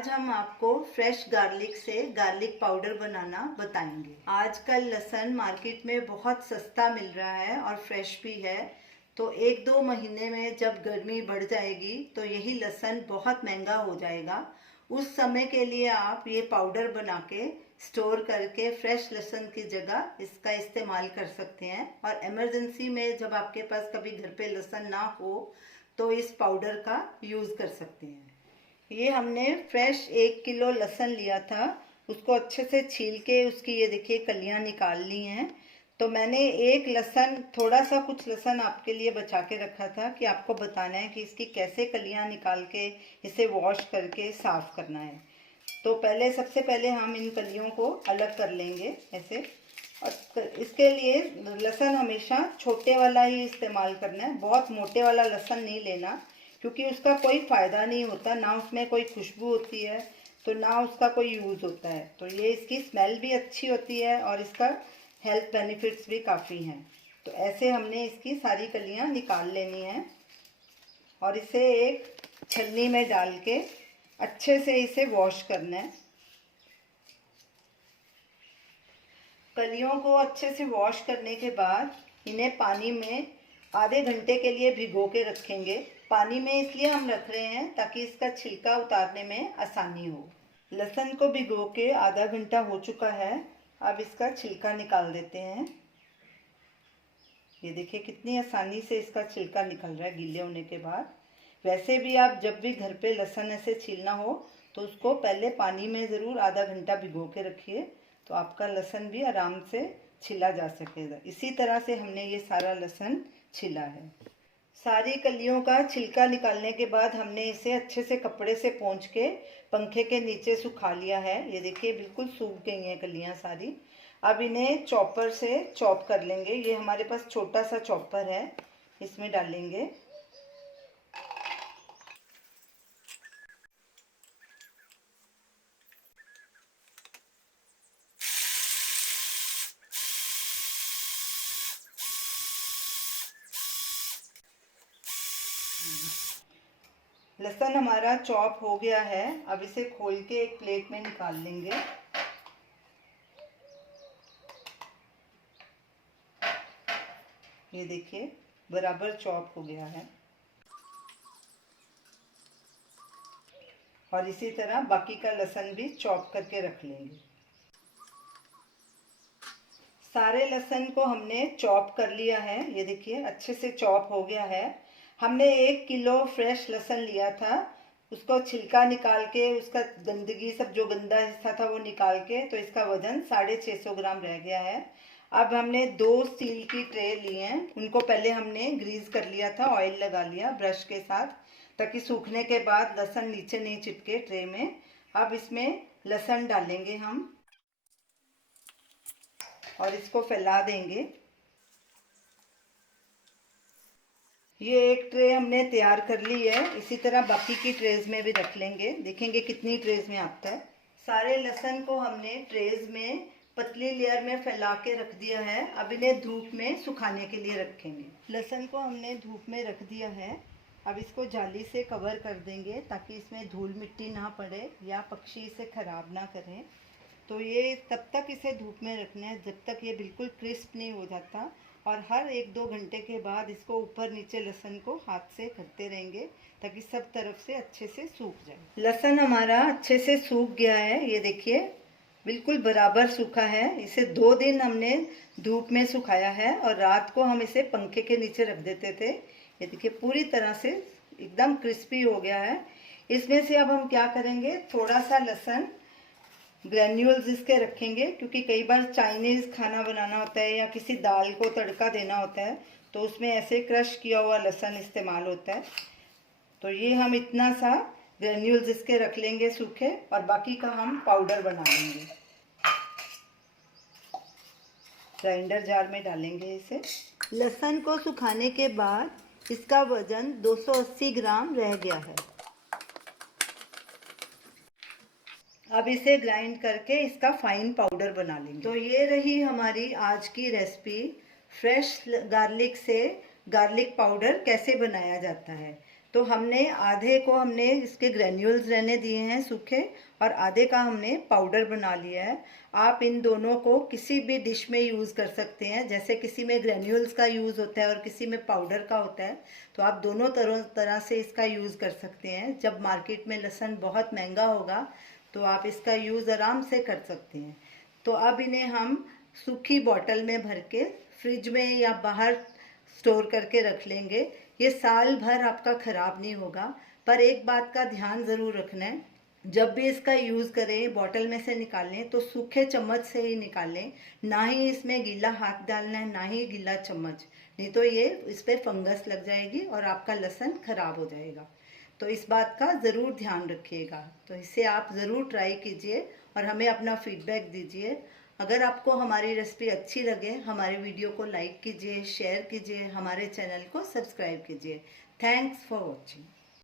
आज हम आपको फ्रेश गार्लिक से गार्लिक पाउडर बनाना बताएंगे। आजकल लहसुन मार्केट में बहुत सस्ता मिल रहा है और फ्रेश भी है। तो 1-2 महीने में जब गर्मी बढ़ जाएगी तो यही लहसुन बहुत महंगा हो जाएगा। उस समय के लिए आप ये पाउडर बना के स्टोर करके फ्रेश लहसुन की जगह इसका इस्तेमाल कर सकते हैं। और इमरजेंसी में जब आपके पास कभी घर पे लहसुन ना हो तो इस पाउडर का यूज़ कर सकते हैं। ये हमने फ्रेश 1 किलो लहसुन लिया था, उसको अच्छे से छील के उसकी ये देखिए कलियां निकाल ली हैं। तो मैंने एक लहसुन, थोड़ा सा कुछ लहसुन आपके लिए बचा के रखा था कि आपको बताना है कि इसकी कैसे कलियां निकाल के इसे वॉश करके साफ़ करना है। तो सबसे पहले हम इन कलियों को अलग कर लेंगे ऐसे। और इसके लिए लहसुन हमेशा छोटे वाला ही इस्तेमाल करना है, बहुत मोटे वाला लहसुन नहीं लेना, क्योंकि उसका कोई फ़ायदा नहीं होता, ना उसमें कोई खुशबू होती है तो ना उसका कोई यूज़ होता है। तो ये इसकी स्मेल भी अच्छी होती है और इसका हेल्थ बेनिफिट्स भी काफ़ी हैं। तो ऐसे हमने इसकी सारी कलियां निकाल लेनी है और इसे एक छन्नी में डाल के अच्छे से इसे वॉश करना है। कलियों को अच्छे से वॉश करने के बाद इन्हें पानी में आधे घंटे के लिए भिगो के रखेंगे। पानी में इसलिए हम रख रहे हैं ताकि इसका छिलका उतारने में आसानी हो। लहसुन को भिगो के आधा घंटा हो चुका है। अब इसका छिलका निकाल देते हैं। ये देखिए कितनी आसानी से इसका छिलका निकल रहा है गीले होने के बाद। वैसे भी आप जब भी घर पे लहसुन ऐसे छीलना हो तो उसको पहले पानी में ज़रूर आधा घंटा भिगो के रखिए, तो आपका लहसुन भी आराम से छिला जा सकेगा। इसी तरह से हमने ये सारा लहसुन छिला है। सारी कलियों का छिलका निकालने के बाद हमने इसे अच्छे से कपड़े से पोंछ के पंखे के नीचे सुखा लिया है। ये देखिए बिल्कुल सूख गई हैं कलियां सारी। अब इन्हें चॉपर से चॉप कर लेंगे। ये हमारे पास छोटा सा चॉपर है, इसमें डालेंगे। लहसुन हमारा चॉप हो गया है। अब इसे खोल के एक प्लेट में निकाल लेंगे। ये देखिए बराबर चॉप हो गया है। और इसी तरह बाकी का लहसुन भी चॉप करके रख लेंगे। सारे लहसुन को हमने चॉप कर लिया है। ये देखिए अच्छे से चॉप हो गया है। हमने 1 किलो फ्रेश लहसुन लिया था, उसको छिलका निकाल के उसका गंदगी सब जो गंदा हिस्सा था वो निकाल के, तो इसका वजन 650 ग्राम रह गया है। अब हमने 2 स्टील की ट्रे लिए हैं, उनको पहले हमने ग्रीस कर लिया था, ऑयल लगा लिया ब्रश के साथ, ताकि सूखने के बाद लहसुन नीचे नहीं चिपके ट्रे में। अब इसमें लहसुन डालेंगे हम और इसको फैला देंगे। ये एक ट्रे हमने तैयार कर ली है। इसी तरह बाकी की ट्रेज में भी रख लेंगे, देखेंगे कितनी ट्रेज में आता है। सारे लहसुन को हमने ट्रेज में पतली लेयर में फैला के रख दिया है। अब इन्हें धूप में सुखाने के लिए रखेंगे। लहसुन को हमने धूप में रख दिया है। अब इसको जाली से कवर कर देंगे ताकि इसमें धूल मिट्टी ना पड़े या पक्षी इसे खराब ना करें। तो ये तब तक इसे धूप में रखना है जब तक ये बिल्कुल क्रिस्प नहीं हो जाता। और हर 1-2 घंटे के बाद इसको ऊपर नीचे लहसुन को हाथ से करते रहेंगे ताकि सब तरफ से अच्छे से सूख जाए। लहसुन हमारा अच्छे से सूख गया है। ये देखिए बिल्कुल बराबर सूखा है। इसे 2 दिन हमने धूप में सुखाया है और रात को हम इसे पंखे के नीचे रख देते थे। ये देखिए पूरी तरह से एकदम क्रिस्पी हो गया है। इसमें से अब हम क्या करेंगे, थोड़ा सा लहसुन ग्रैन्यूल्स इसके रखेंगे, क्योंकि कई बार चाइनीज़ खाना बनाना होता है या किसी दाल को तड़का देना होता है तो उसमें ऐसे क्रश किया हुआ लहसुन इस्तेमाल होता है। तो ये हम इतना सा ग्रैन्यूल्स इसके रख लेंगे सूखे, और बाकी का हम पाउडर बना लेंगे। ग्राइंडर जार में डालेंगे इसे। लहसुन को सुखाने के बाद इसका वजन 280 ग्राम रह गया है। अब इसे ग्राइंड करके इसका फाइन पाउडर बना लेंगे। तो ये रही हमारी आज की रेसिपी, फ्रेश गार्लिक से गार्लिक पाउडर कैसे बनाया जाता है। तो हमने आधे को हमने इसके ग्रेन्यूल्स रहने दिए हैं सूखे, और आधे का हमने पाउडर बना लिया है। आप इन दोनों को किसी भी डिश में यूज़ कर सकते हैं, जैसे किसी में ग्रेन्यूल्स का यूज़ होता है और किसी में पाउडर का होता है, तो आप दोनों तरह से इसका यूज़ कर सकते हैं। जब मार्केट में लहसुन बहुत महंगा होगा तो आप इसका यूज़ आराम से कर सकते हैं। तो अब इन्हें हम सूखी बॉटल में भर के फ्रिज में या बाहर स्टोर करके रख लेंगे। ये साल भर आपका ख़राब नहीं होगा। पर एक बात का ध्यान ज़रूर रखना है, जब भी इसका यूज़ करें बॉटल में से निकालें तो सूखे चम्मच से ही निकालें, ना ही इसमें गीला हाथ डालना है, ना ही गीला चम्मच, नहीं तो ये इस पर फंगस लग जाएगी और आपका लहसुन ख़राब हो जाएगा। तो इस बात का ज़रूर ध्यान रखिएगा। तो इसे आप ज़रूर ट्राई कीजिए और हमें अपना फीडबैक दीजिए। अगर आपको हमारी रेसिपी अच्छी लगे, हमारे वीडियो को लाइक कीजिए, शेयर कीजिए, हमारे चैनल को सब्सक्राइब कीजिए। Thanks for watching.